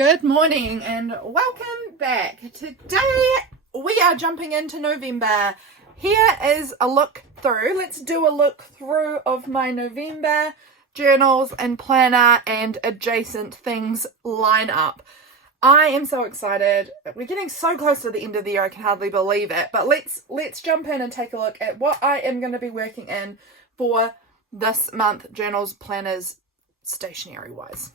Good morning and welcome back. Today we are jumping into November. Here is a look through. Let's do a look through of my November journals and planner and adjacent things lineup. I am so excited. We're getting so close to the end of the year, I can hardly believe it. But let's jump in and take a look at what I am going to be working in for this month, journals, planners, stationery wise.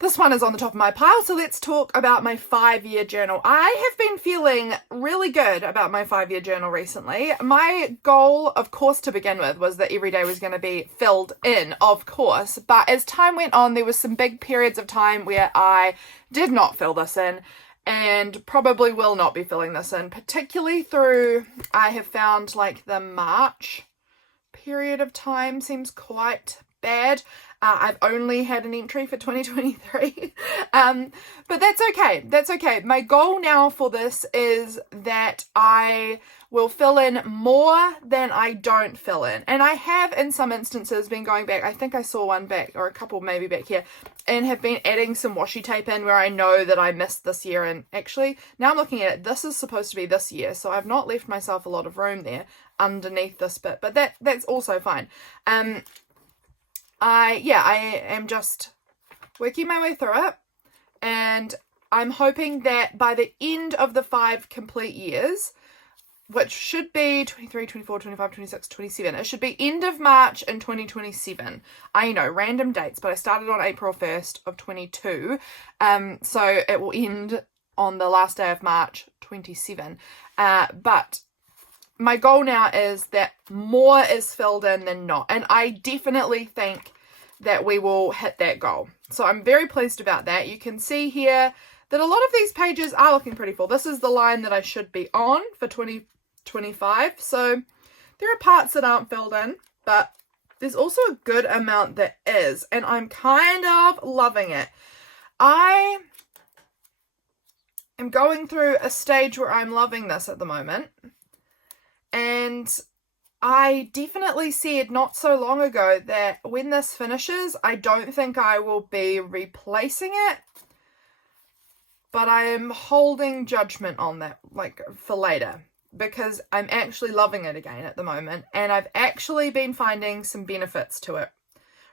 This one is on the top of my pile, so let's talk about my 5-year journal. I have been feeling really good about my 5-year journal recently. My goal, of course, to begin with, was that every day was going to be filled in, of course. But as time went on, there was some big periods of time where I did not fill this in and probably will not be filling this in, particularly through, I have found like the March period of time seems quite bad. I've only had an entry for 2023, but that's okay. That's okay. My goal now for this is that I will fill in more than I don't fill in. And I have in some instances been going back, I think I saw one back or a couple maybe back here, and have been adding some washi tape in where I know that I missed this year. And actually now I'm looking at it, this is supposed to be this year, so I've not left myself a lot of room there underneath this bit, but that's also fine. I am just working my way through it, and I'm hoping that by the end of the 5 complete years, which should be 23, 24, 25, 26, 27, it should be end of March in 2027. I know, random dates, but I started on April 1st of 22, so it will end on the last day of March 27, but my goal now is that more is filled in than not. And I definitely think that we will hit that goal. So I'm very pleased about that. You can see here that a lot of these pages are looking pretty full. This is the line that I should be on for 2025. So there are parts that aren't filled in, but there's also a good amount that is. And I'm kind of loving it. I am going through a stage where I'm loving this at the moment. And I definitely said not so long ago that when this finishes, I don't think I will be replacing it. But I am holding judgment on that, like, for later. Because I'm actually loving it again at the moment. And I've actually been finding some benefits to it.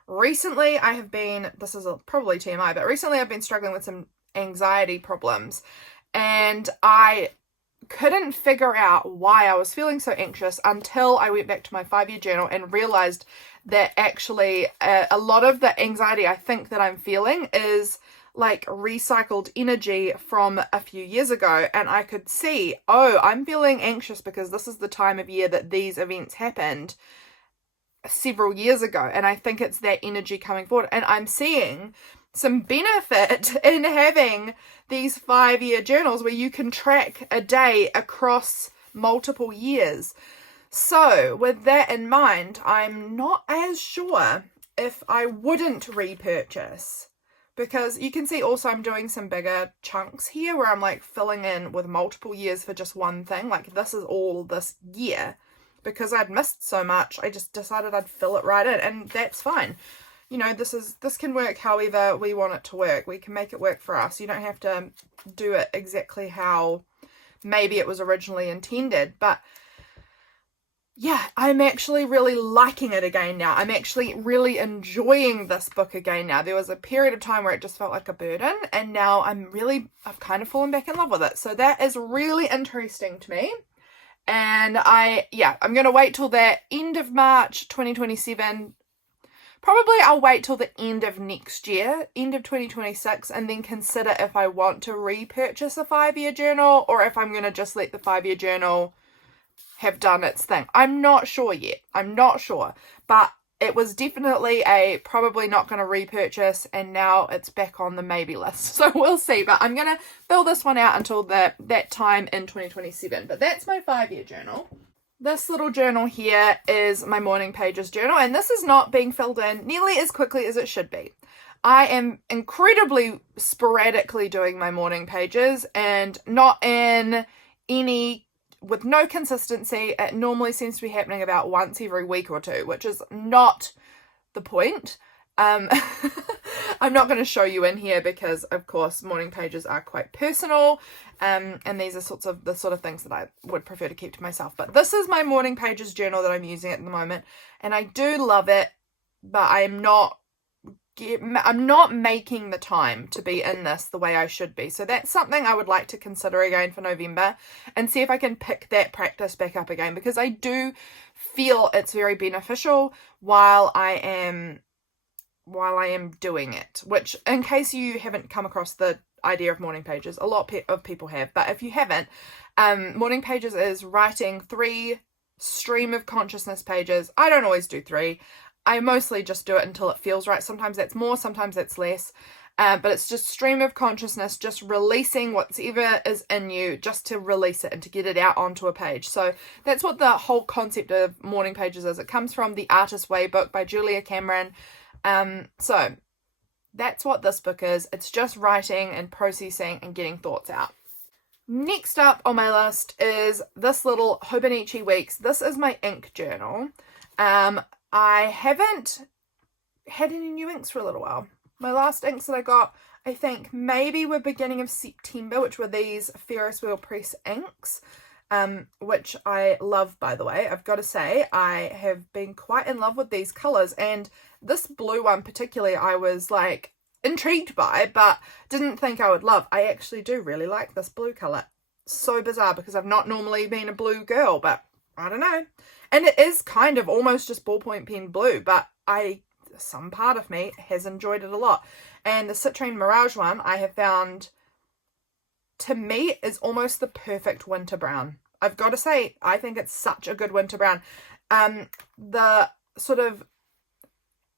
Recently, I have been, this is probably TMI, but recently I've been struggling with some anxiety problems. And I couldn't figure out why I was feeling so anxious until I went back to my 5-year journal and realized that actually a lot of the anxiety I think that I'm feeling is like recycled energy from a few years ago. And I could see, oh, I'm feeling anxious because this is the time of year that these events happened several years ago. And I think it's that energy coming forward. And I'm seeing some benefit in having these 5-year journals where you can track a day across multiple years. So with that in mind, I'm not as sure if I wouldn't repurchase, because you can see also I'm doing some bigger chunks here where I'm like filling in with multiple years for just one thing. Like this is all this year because I'd missed so much. I just decided I'd fill it right in, and that's fine. You know, this can work however we want it to work. We can make it work for us. You don't have to do it exactly how maybe it was originally intended. But yeah, I'm actually really liking it again now. I'm actually really enjoying this book again now. There was a period of time where it just felt like a burden, and now I've kind of fallen back in love with it. So that is really interesting to me. And I'm going to wait till the end of March 2027. Probably I'll wait till the end of next year, end of 2026, and then consider if I want to repurchase a 5-year journal or if I'm going to just let the 5-year journal have done its thing. I'm not sure yet. I'm not sure. But it was definitely a probably not going to repurchase, and now it's back on the maybe list. So we'll see. But I'm going to fill this one out until that time in 2027. But that's my 5-year journal. This little journal here is my morning pages journal, and this is not being filled in nearly as quickly as it should be. I am incredibly sporadically doing my morning pages and not in any, with no consistency. It normally seems to be happening about once every week or two, which is not the point. I'm not going to show you in here because, of course, morning pages are quite personal, and these are the sort of things that I would prefer to keep to myself. But this is my morning pages journal that I'm using at the moment, and I do love it, but I'm not making the time to be in this the way I should be. So that's something I would like to consider again for November and see if I can pick that practice back up again, because I do feel it's very beneficial while I am doing it, which, in case you haven't come across the idea of morning pages, a lot of people have, but if you haven't, morning pages is writing 3 stream of consciousness pages. I don't always do 3. I mostly just do it until it feels right. Sometimes that's more, sometimes that's less. But it's just stream of consciousness, just releasing whatever is in you, just to release it and to get it out onto a page. So that's what the whole concept of morning pages is. It comes from the Artist's Way book by Julia Cameron. So that's what this book is. It's just writing and processing and getting thoughts out. Next up on my list is this little Hobonichi Weeks. This is my ink journal. I haven't had any new inks for a little while. My last inks that I got, I think maybe were beginning of September, which were these Ferris wheel press inks, which I love, by the way. I've got to say, I have been quite in love with these colours, and this blue one particularly I was like intrigued by, but didn't think I would love. I actually do really like this blue colour. So bizarre, because I've not normally been a blue girl, but I don't know. And it is kind of almost just ballpoint pen blue, but some part of me has enjoyed it a lot. And the Citrine Mirage one I have found, to me, is almost the perfect winter brown. I've got to say, I think it's such a good winter brown. The sort of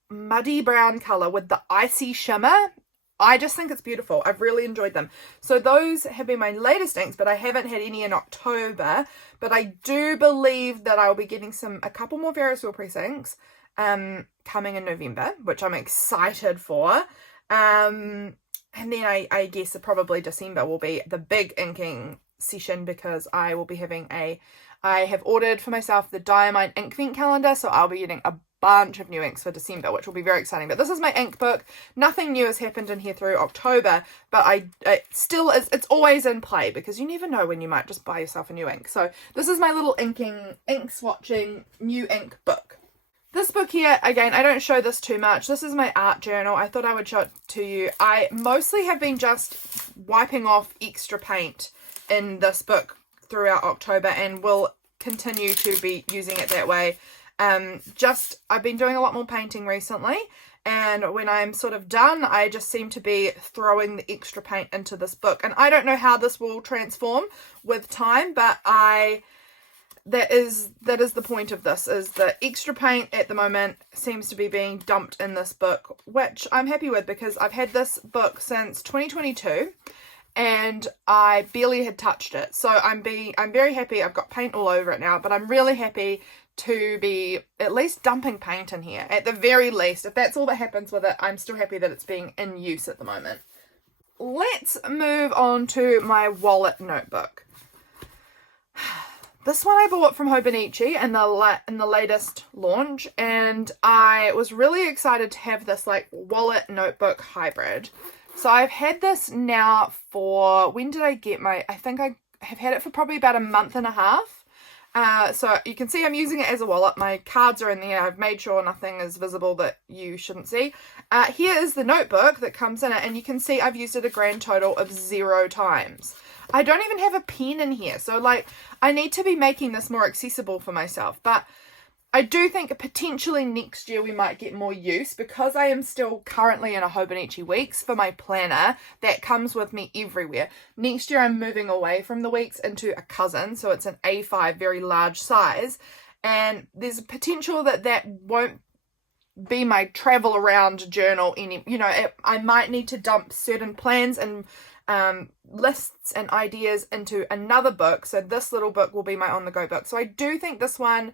muddy brown colour with the icy shimmer, I just think it's beautiful. I've really enjoyed them. So those have been my latest inks, but I haven't had any in October. But I do believe that I'll be getting a couple more Ferris wheel press inks coming in November, which I'm excited for. And then I guess probably December will be the big inking session, because I will be having I have ordered for myself the Diamine Inkvent calendar, so I'll be getting a bunch of new inks for December, which will be very exciting. But this is my ink book. Nothing new has happened in here through October, but it still is, it's always in play, because you never know when you might just buy yourself a new ink. So this is my little ink swatching new ink book. This book here, again, I don't show this too much. This is my art journal. I thought I would show it to you. I mostly have been just wiping off extra paint in this book throughout October, and will continue to be using it that way. I've been doing a lot more painting recently, and when I'm sort of done, I just seem to be throwing the extra paint into this book. And I don't know how this will transform with time, but that is the point of this, is the extra paint at the moment seems to be being dumped in this book, which I'm happy with, because I've had this book since 2022 and I barely had touched it. So I'm very happy. I've got paint all over it now, but I'm really happy to be at least dumping paint in here. At the very least, if that's all that happens with it, I'm still happy that it's being in use at the moment. Let's move on to my wallet notebook. This one I bought from Hobonichi in the latest launch, and I was really excited to have this like wallet notebook hybrid. So I've had this now for, when did I get I think I have had it for probably about a month and a half. So you can see I'm using it as a wallet. My cards are in there. I've made sure nothing is visible that you shouldn't see. Here is the notebook that comes in it, and you can see I've used it a grand total of 0 times. I don't even have a pen in here, so like I need to be making this more accessible for myself. But I do think potentially next year we might get more use, because I am still currently in a Hobonichi Weeks for my planner that comes with me everywhere. Next year I'm moving away from the Weeks into a cousin, so it's an A5, very large size, and there's a potential that won't be my travel around journal I might need to dump certain plans and lists and ideas into another book, so this little book will be my on-the-go book. So I do think this one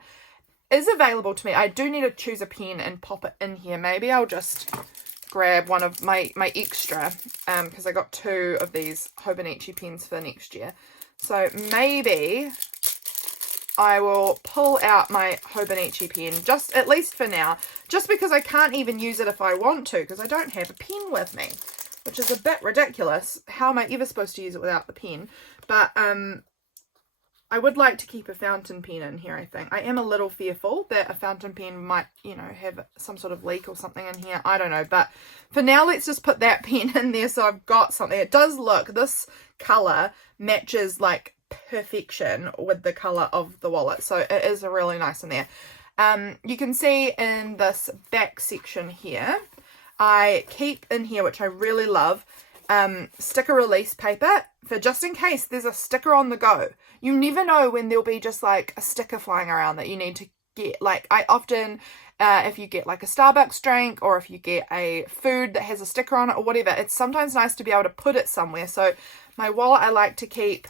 is available to me. I do need to choose a pen and pop it in here. Maybe I'll just grab one of my extra, because I got 2 of these Hobonichi pens for next year. So maybe I will pull out my Hobonichi pen, just at least for now, just because I can't even use it if I want to, because I don't have a pen with me, which is a bit ridiculous. How am I ever supposed to use it without the pen? But I would like to keep a fountain pen in here, I think. I am a little fearful that a fountain pen might, you know, have some sort of leak or something in here. I don't know. But for now, let's just put that pen in there so I've got something. It does look, this colour matches like perfection with the colour of the wallet. So it is really nice in there. You can see in this back section here, I keep in here, which I really love, sticker release paper for just in case there's a sticker on the go. You never know when there'll be just like a sticker flying around that you need to get. Like I often, if you get like a Starbucks drink or if you get a food that has a sticker on it or whatever, it's sometimes nice to be able to put it somewhere. So my wallet, I like to keep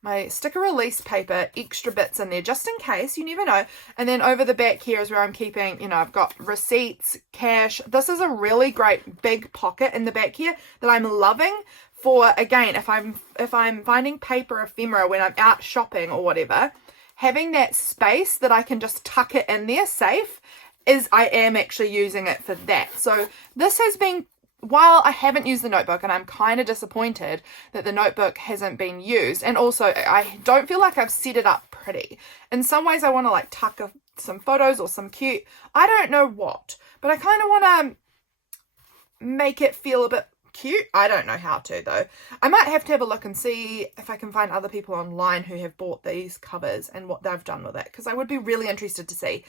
my sticker release paper, extra bits in there just in case, you never know. And then over the back here is where I'm keeping, you know, I've got receipts, cash. This is a really great big pocket in the back here that I'm loving for, again, if I'm finding paper ephemera when I'm out shopping or whatever, having that space that I can just tuck it in there safe is, I am actually using it for that. So this has been, while I haven't used the notebook, and I'm kind of disappointed that the notebook hasn't been used, and also I don't feel like I've set it up pretty. In some ways I want to like tuck some photos or some cute, I don't know what, but I kind of want to make it feel a bit cute. I don't know how to though. I might have to have a look and see if I can find other people online who have bought these covers and what they've done with it, because I would be really interested to see.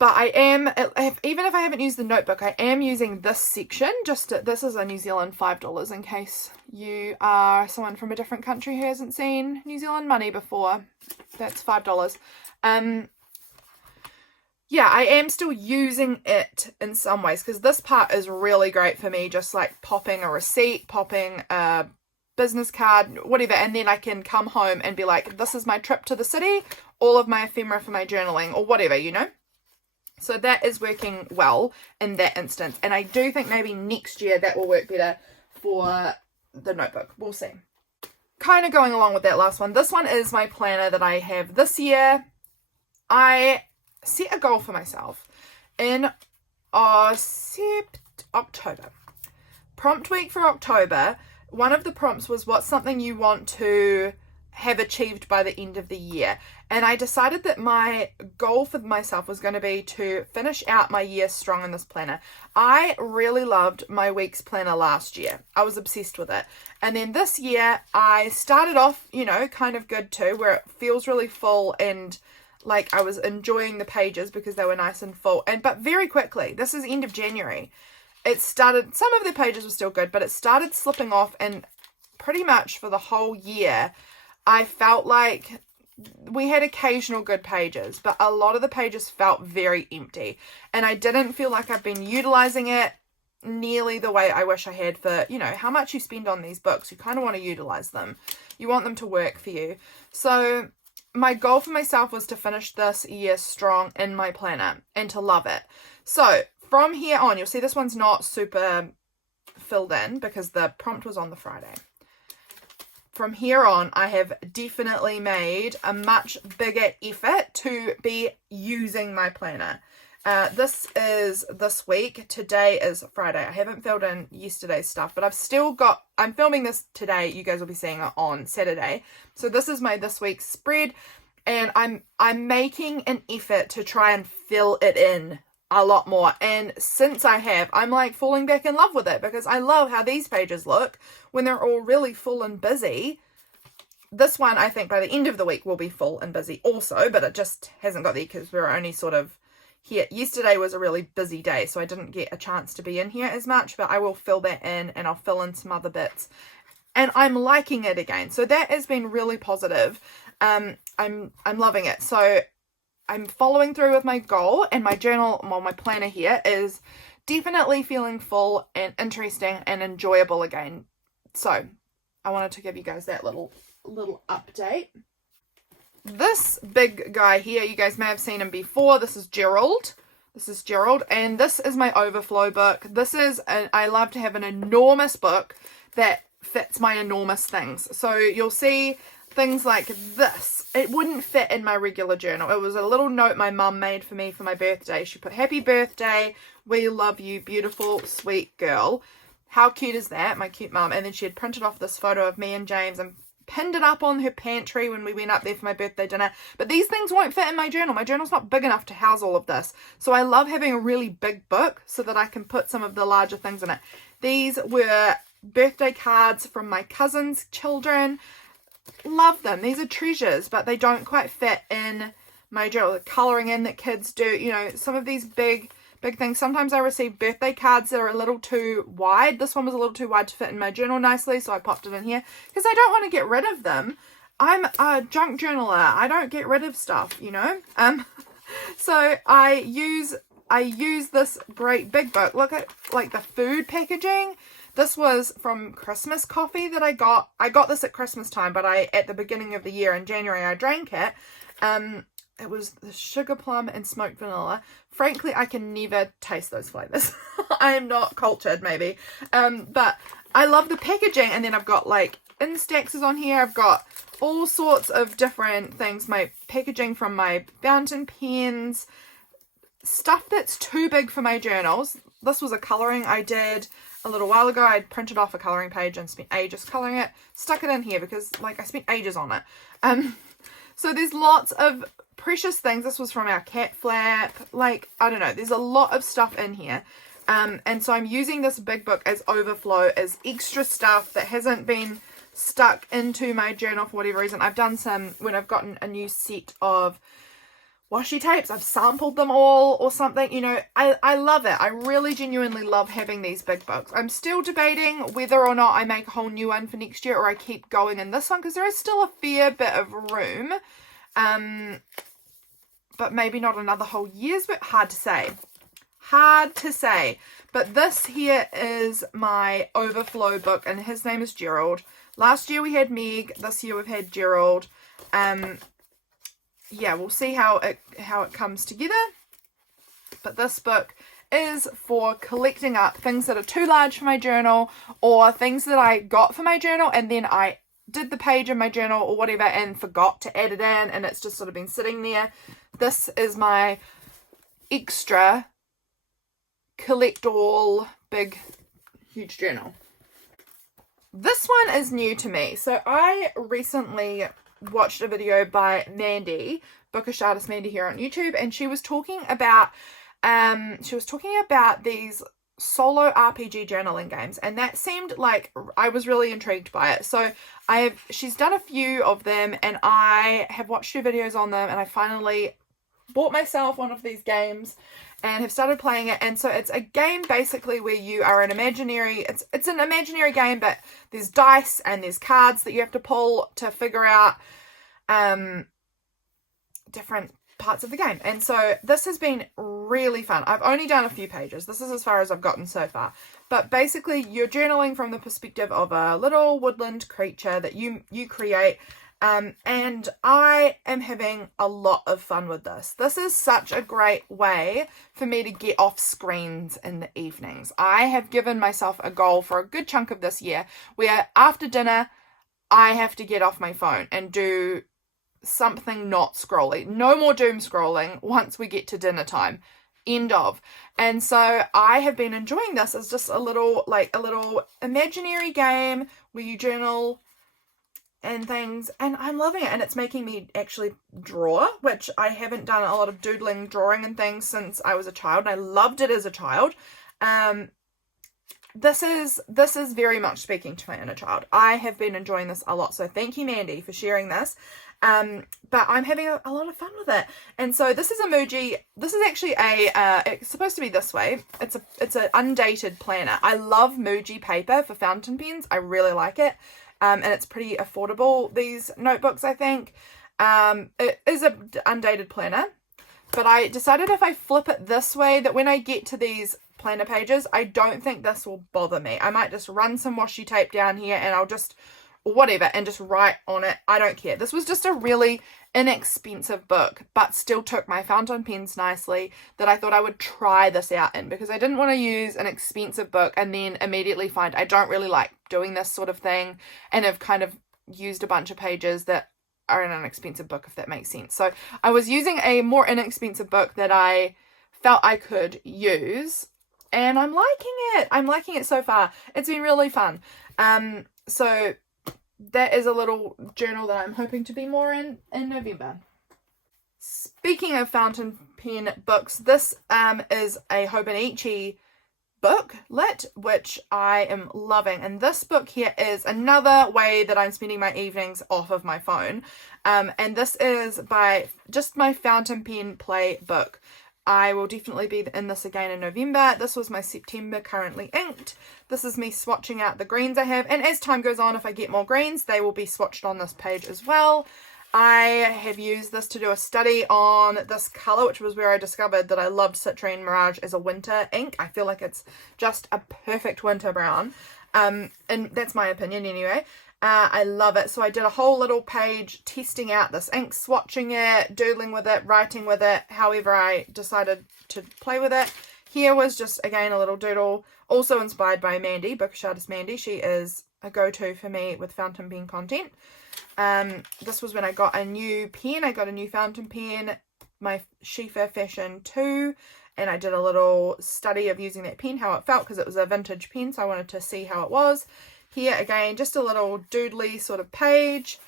But I am, even if I haven't used the notebook, I am using this section. This is a New Zealand $5 in case you are someone from a different country who hasn't seen New Zealand money before. That's $5. Yeah, I am still using it in some ways because this part is really great for me, just like popping a receipt, popping a business card, whatever, and then I can come home and be like, this is my trip to the city, all of my ephemera for my journaling or whatever, you know? So that is working well in that instance. And I do think maybe next year that will work better for the notebook. We'll see. Kind of going along with that last one. This one is my planner that I have this year. I set a goal for myself in October. Prompt week for October. One of the prompts was what's something you want to have achieved by the end of the year, and I decided that my goal for myself was going to be to finish out my year strong in this planner. I really loved my week's planner last year. I was obsessed with it, and then this year I started off, you know, kind of good too, where it feels really full and like I was enjoying the pages because they were nice and full, but very quickly, this is end of January, it started, some of the pages were still good, but it started slipping off, and pretty much for the whole year I felt like we had occasional good pages, but a lot of the pages felt very empty. And I didn't feel like I've been utilizing it nearly the way I wish I had for, you know, how much you spend on these books. You kind of want to utilize them. You want them to work for you. So my goal for myself was to finish this year strong in my planner and to love it. So from here on, you'll see this one's not super filled in because the prompt was on the Friday. From here on, I have definitely made a much bigger effort to be using my planner. This is this week. Today is Friday. I haven't filled in yesterday's stuff, but I'm filming this today. You guys will be seeing it on Saturday. So this is my this week's spread, and I'm making an effort to try and fill it in a lot more. And since I have, I'm like falling back in love with it because I love how these pages look when they're all really full and busy. This one, I think by the end of the week will be full and busy also, but it just hasn't got there because we're only sort of here. Yesterday was a really busy day, so I didn't get a chance to be in here as much, but I will fill that in and I'll fill in some other bits. And I'm liking it again. So that has been really positive. I'm loving it. So I'm following through with my goal, and my journal, well, my planner here is definitely feeling full and interesting and enjoyable again. So I wanted to give you guys that little update. This big guy here, you guys may have seen him before. This is Gerald. And this is my Overflow book. I love to have an enormous book that fits my enormous things. So you'll see things like this. It wouldn't fit in my regular journal. It was a little note my mum made for me for my birthday. She put, "Happy birthday, we love you, beautiful, sweet girl." How cute is that? My cute mum. And then she had printed off this photo of me and James and pinned it up on her pantry when we went up there for my birthday dinner. But these things won't fit in my journal. My journal's not big enough to house all of this. So I love having a really big book so that I can put some of the larger things in it. These were birthday cards from my cousin's children. Love them. These are treasures, but they don't quite fit in my journal. The colouring in that kids do, you know, some of these big things. Sometimes I receive birthday cards that are a little too wide. This one was a little too wide to fit in my journal nicely, so I popped it in here because I don't want to get rid of them. I'm a junk journaler. I don't get rid of stuff, you know. So I use this great big book. Look at like the food packaging. This was from Christmas coffee that I got. I got this at Christmas time, but at the beginning of the year in January I drank it. It was the sugar plum and smoked vanilla. Frankly, I can never taste those flavors. I am not cultured, maybe. But I love the packaging. And then I've got like Instaxes on here. I've got all sorts of different things. My packaging from my fountain pens. Stuff that's too big for my journals. This was a colouring I did a little while ago. I printed off a colouring page and spent ages colouring it. Stuck it in here because like I spent ages on it. So there's lots of precious things. This was from our cat flap. Like, I don't know. There's a lot of stuff in here. And so I'm using this big book as overflow, as extra stuff that hasn't been stuck into my journal for whatever reason. I've done some, when I've gotten a new set of washi tapes, I've sampled them all or something, you know. I love it. I really genuinely love having these big books. I'm still debating whether or not I make a whole new one for next year or I keep going in this one because there is still a fair bit of room. But maybe not another whole year's, but hard to say. Hard to say. But this here is my overflow book and his name is Gerald. Last year we had Meg. This year we've had Gerald. Yeah, we'll see how it comes together. But this book is for collecting up things that are too large for my journal or things that I got for my journal and then I did the page in my journal or whatever and forgot to add it in and it's just sort of been sitting there. This is my extra collect all big huge journal. This one is new to me. So I recently watched a video by Mandy, bookish artist Mandy here on YouTube, and she was talking about these solo RPG journaling games, and that seemed like I was really intrigued by it. So she's done a few of them and I have watched her videos on them and I finally bought myself one of these games and have started playing it. And so it's a game basically where you are an imaginary, it's an imaginary game, but there's dice and there's cards that you have to pull to figure out different parts of the game. And so this has been really fun. I've only done a few pages. This is as far as I've gotten so far. But basically you're journaling from the perspective of a little woodland creature that you create. And I am having a lot of fun with this. This is such a great way for me to get off screens in the evenings. I have given myself a goal for a good chunk of this year where after dinner I have to get off my phone and do something not scrolling. No more doom scrolling once we get to dinner time. End of. And so I have been enjoying this as just a little imaginary game where you journal and things, and I'm loving it, and it's making me actually draw, which I haven't done a lot of doodling, drawing and things since I was a child, and I loved it as a child. This is very much speaking to my inner child. I have been enjoying this a lot, so thank you, Mandy, for sharing this. But I'm having a lot of fun with it. And so this is a Muji. This is actually it's supposed to be this way. It's an undated planner. I love Muji paper for fountain pens. I really like it. And it's pretty affordable, these notebooks, I think. It is an undated planner, but I decided if I flip it this way, that when I get to these planner pages, I don't think this will bother me. I might just run some washi tape down here and I'll just, whatever, and just write on it. I don't care. This was just a really inexpensive book, but still took my fountain pens nicely, that I thought I would try this out in, because I didn't want to use an expensive book and then immediately find I don't really like doing this sort of thing and have kind of used a bunch of pages that are an inexpensive book, if that makes sense. So I was using a more inexpensive book that I felt I could use, and I'm liking it. I'm liking it so far. It's been really fun. So that is a little journal that I'm hoping to be more in November. Speaking of fountain pen books, this is a Hobonichi booklet, which I am loving, and this book here is another way that I'm spending my evenings off of my phone, and this is by just my fountain pen play book. I will definitely be in this again in November. This was my September, currently inked. This is me swatching out the greens I have, and as time goes on, if I get more greens, they will be swatched on this page as well. I have used this to do a study on this colour, which was where I discovered that I loved Citrine Mirage as a winter ink. I feel like it's just a perfect winter brown, and that's my opinion anyway. I love it. So I did a whole little page testing out this ink, swatching it, doodling with it, writing with it, however I decided to play with it. Here was just, again, a little doodle, also inspired by Mandy, bookish artist Mandy. She is a go-to for me with fountain pen content. This was when I got a new pen. I got a new fountain pen, my Schiefer Fashion 2, and I did a little study of using that pen, how it felt, because it was a vintage pen, so I wanted to see how it was. Here again, just a little doodly sort of page,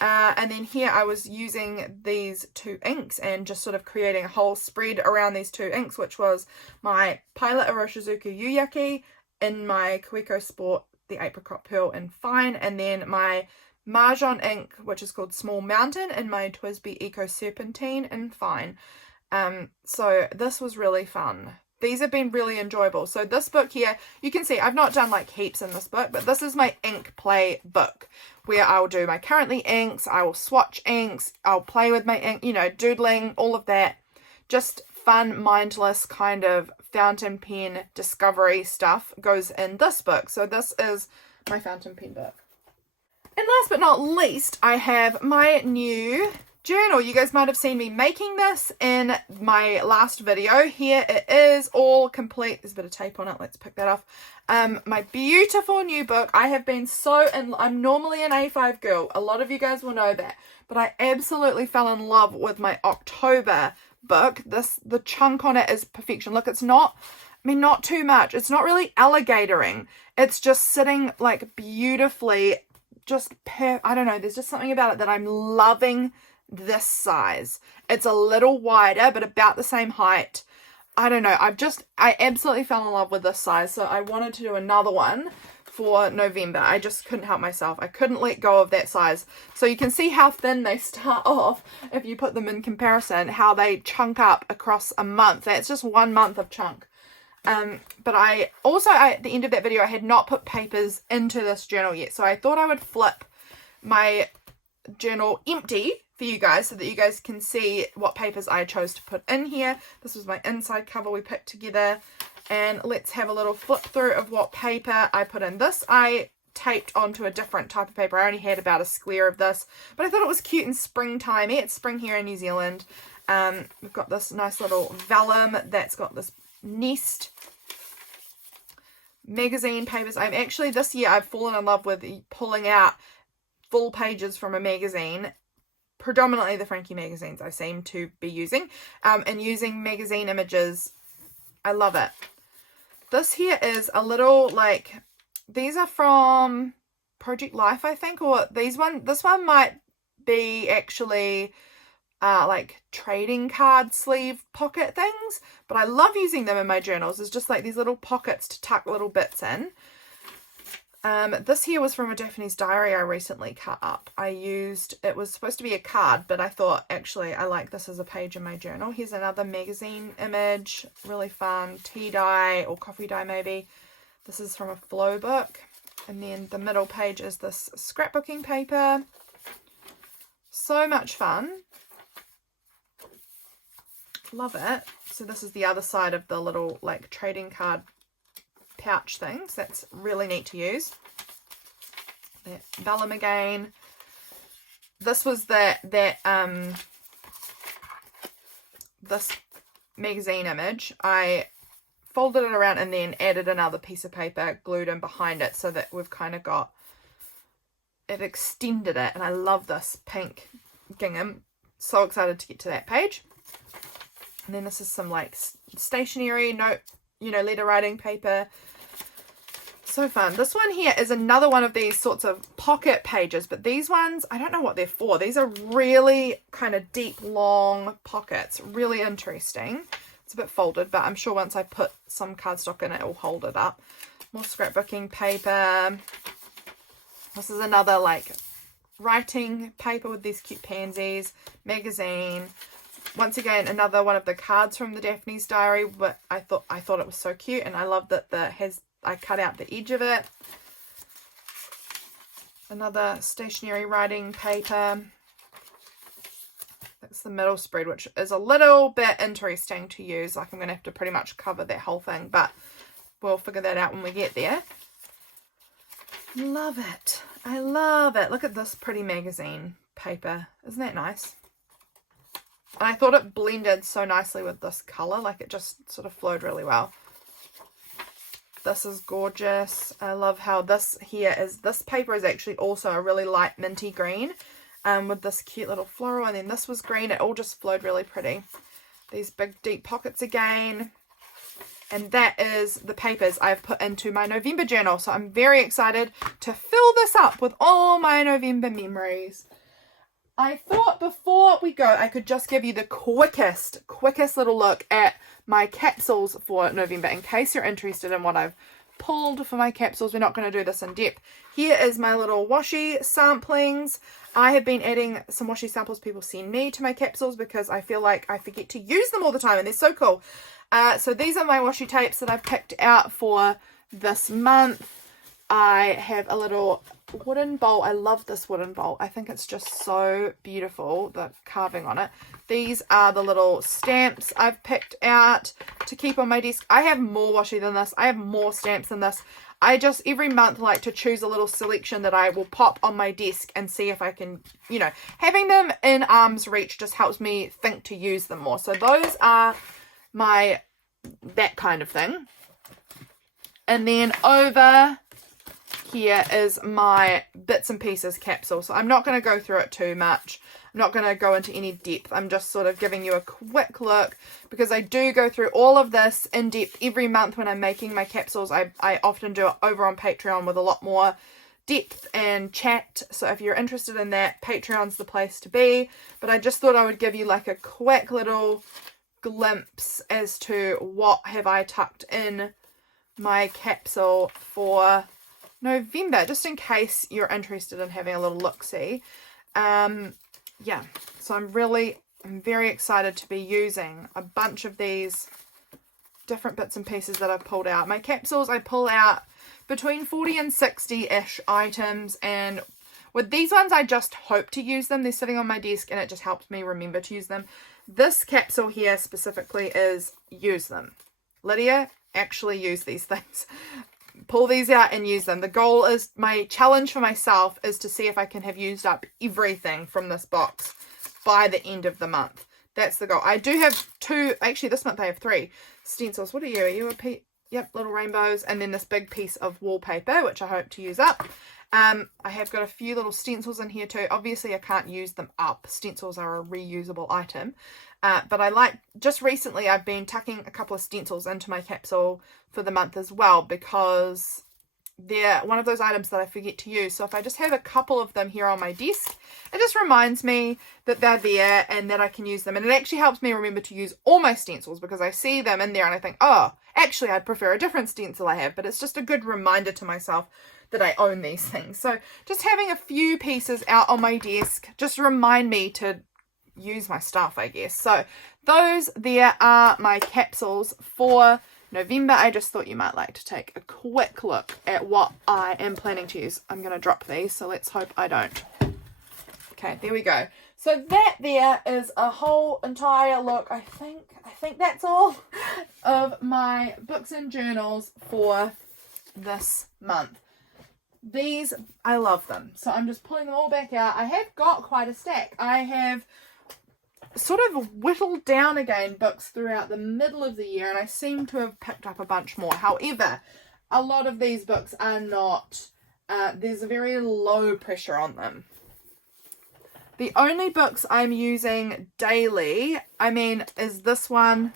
and then here I was using these two inks and just sort of creating a whole spread around these two inks, which was my Pilot Iroshizuku Yuyaki in my Kuiko Sport, the Apricot Pearl in Fine, and then my Mahjong ink, which is called Small Mountain, and my Twisby Eco Serpentine in Fine. So this was really fun. These have been really enjoyable. So this book here, you can see I've not done like heaps in this book, but this is my ink play book where I'll do my currently inks, I will swatch inks, I'll play with my ink, you know, doodling, all of that. Just fun, mindless kind of fountain pen discovery stuff goes in this book. So this is my fountain pen book. And last but not least, I have my new journal. You guys might have seen me making this in my last video. Here it is, all complete. There's a bit of tape on it. Let's pick that off. My beautiful new book. I have been I'm normally an A5 girl. A lot of you guys will know that. But I absolutely fell in love with my October book. The chunk on it is perfection. Look, it's not, not too much. It's not really alligatoring. It's just sitting like beautifully, I don't know. There's just something about it that I'm loving. This size. It's a little wider, but about the same height. I don't know. I absolutely fell in love with this size. So I wanted to do another one for November. I just couldn't help myself. I couldn't let go of that size. So you can see how thin they start off if you put them in comparison, how they chunk up across a month. That's just 1 month of chunk. But I also, at the end of that video, I had not put papers into this journal yet. So I thought I would flip my journal empty for you guys so that you guys can see what papers I chose to put in here. This was my inside cover we picked together, and let's have a little flip through of what paper I put in. This I taped onto a different type of paper. I only had about a square of this, but I thought it was cute and springtimey. It's spring here in New Zealand. We've got this nice little vellum that's got this nest magazine papers. This year I've fallen in love with pulling out full pages from a magazine, predominantly the Frankie magazines I seem to be using, and using magazine images. I love it. This here is a little, like, these are from Project Life, I think, or this one might be actually like trading card sleeve pocket things, but I love using them in my journals. It's just like these little pockets to tuck little bits in. This here was from a Japanese diary I recently cut up. It was supposed to be a card, but I thought, actually, I like this as a page in my journal. Here's another magazine image, really fun, tea dye or coffee dye maybe. This is from a flow book. And then the middle page is this scrapbooking paper. So much fun. Love it. So this is the other side of the little like trading card pouch things. That's really neat to use. That vellum again. This was this magazine image. I folded it around and then added another piece of paper, glued in behind it, so that we've kind of got it extended it, and I love this pink gingham. So excited to get to that page. And then this is some like stationery note, you know, letter writing paper. So fun. This one here is another one of these sorts of pocket pages, but these ones, I don't know what they're for. These are really kind of deep, long pockets. Really interesting. It's a bit folded, but I'm sure once I put some cardstock in it, it will hold it up. More scrapbooking paper. This is another like writing paper with these cute pansies. Magazine. Once again, another one of the cards from the Daphne's Diary, but I thought it was so cute, and I love that I cut out the edge of it. Another stationery writing paper. That's the middle spread, which is a little bit interesting to use. Like I'm going to have to pretty much cover that whole thing, but we'll figure that out when we get there. Love it. I love it. Look at this pretty magazine paper. Isn't that nice? And I thought it blended so nicely with this colour. Like it just sort of flowed really well. This is gorgeous. I love how this paper is actually also a really light minty green with this cute little floral, and then this was green. It all just flowed really pretty. These big deep pockets again. And that is the papers I've put into my November journal. So I'm very excited to fill this up with all my November memories. I thought before we go, I could just give you the quickest little look at my capsules for November, in case you're interested in what I've pulled for my capsules. We're not going to do this in depth. Here is my little washi samplings. I have been adding some washi samples people send me to my capsules because I feel like I forget to use them all the time, and they're so cool. So these are my washi tapes that I've picked out for this month. I have a little wooden bowl. I love this wooden bowl. I think it's just so beautiful, the carving on it. These are the little stamps I've picked out to keep on my desk. I have more washi than this. I have more stamps than this. I just every month like to choose a little selection that I will pop on my desk and see if I can, you know, having them in arm's reach just helps me think to use them more. So those are that kind of thing. And then over here is my bits and pieces capsule. So I'm not going to go through it too much. I'm not going to go into any depth. I'm just sort of giving you a quick look because I do go through all of this in depth every month when I'm making my capsules. I often do it over on Patreon with a lot more depth and chat. So if you're interested in that, Patreon's the place to be. But I just thought I would give you like a quick little glimpse as to what have I tucked in my capsule for November, just in case you're interested in having a little look-see. Yeah, so I'm very excited to be using a bunch of these different bits and pieces that I've pulled out. My capsules, I pull out between 40 and 60-ish items, and with these ones I just hope to use them. They're sitting on my desk and it just helps me remember to use them. This capsule here specifically is use them. Lydia, actually use these things. Pull these out and use them. The goal is, my challenge for myself is to see if I can have used up everything from this box by the end of the month. That's the goal. I do have two, actually this month I have 3 stencils. What are you? Are you a yep, little rainbows, and then this big piece of wallpaper, which I hope to use up. I have got a few little stencils in here too. Obviously I can't use them up. Stencils are a reusable item. But just recently I've been tucking a couple of stencils into my capsule for the month as well, because they're one of those items that I forget to use. So if I just have a couple of them here on my desk, it just reminds me that they're there and that I can use them. And it actually helps me remember to use all my stencils, because I see them in there and I think, oh, actually I'd prefer a different stencil I have. But it's just a good reminder to myself that I own these things. So just having a few pieces out on my desk just remind me to use my stuff, I guess. So those there are my capsules for November. I just thought you might like to take a quick look at what I am planning to use. I'm going to drop these, so let's hope I don't. Okay, there we go. So that there is a whole entire look. I think that's all of my books and journals for this month. These, I love them. So I'm just pulling them all back out. I have got quite a stack. I have sort of whittled down again books throughout the middle of the year, and I seem to have picked up a bunch more. However, a lot of these books are not there's a very low pressure on them. The only books I'm using daily, is this one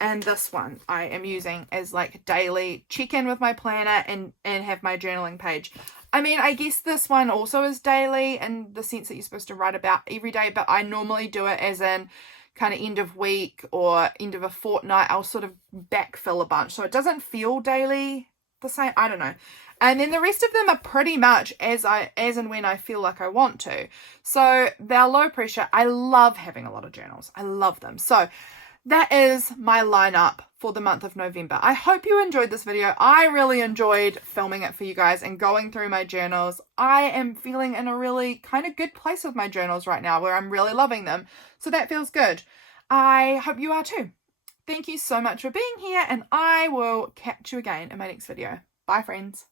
and this one. I am using as like daily check in with my planner and have my journaling page. I guess this one also is daily in the sense that you're supposed to write about every day, but I normally do it as in kind of end of week or end of a fortnight. I'll sort of backfill a bunch, so it doesn't feel daily the same. I don't know. And then the rest of them are pretty much as and when I feel like I want to. So they're low pressure. I love having a lot of journals. I love them. So that is my lineup for the month of November. I hope you enjoyed this video. I really enjoyed filming it for you guys and going through my journals. I am feeling in a really kind of good place with my journals right now where I'm really loving them. So that feels good. I hope you are too. Thank you so much for being here, and I will catch you again in my next video. Bye, friends.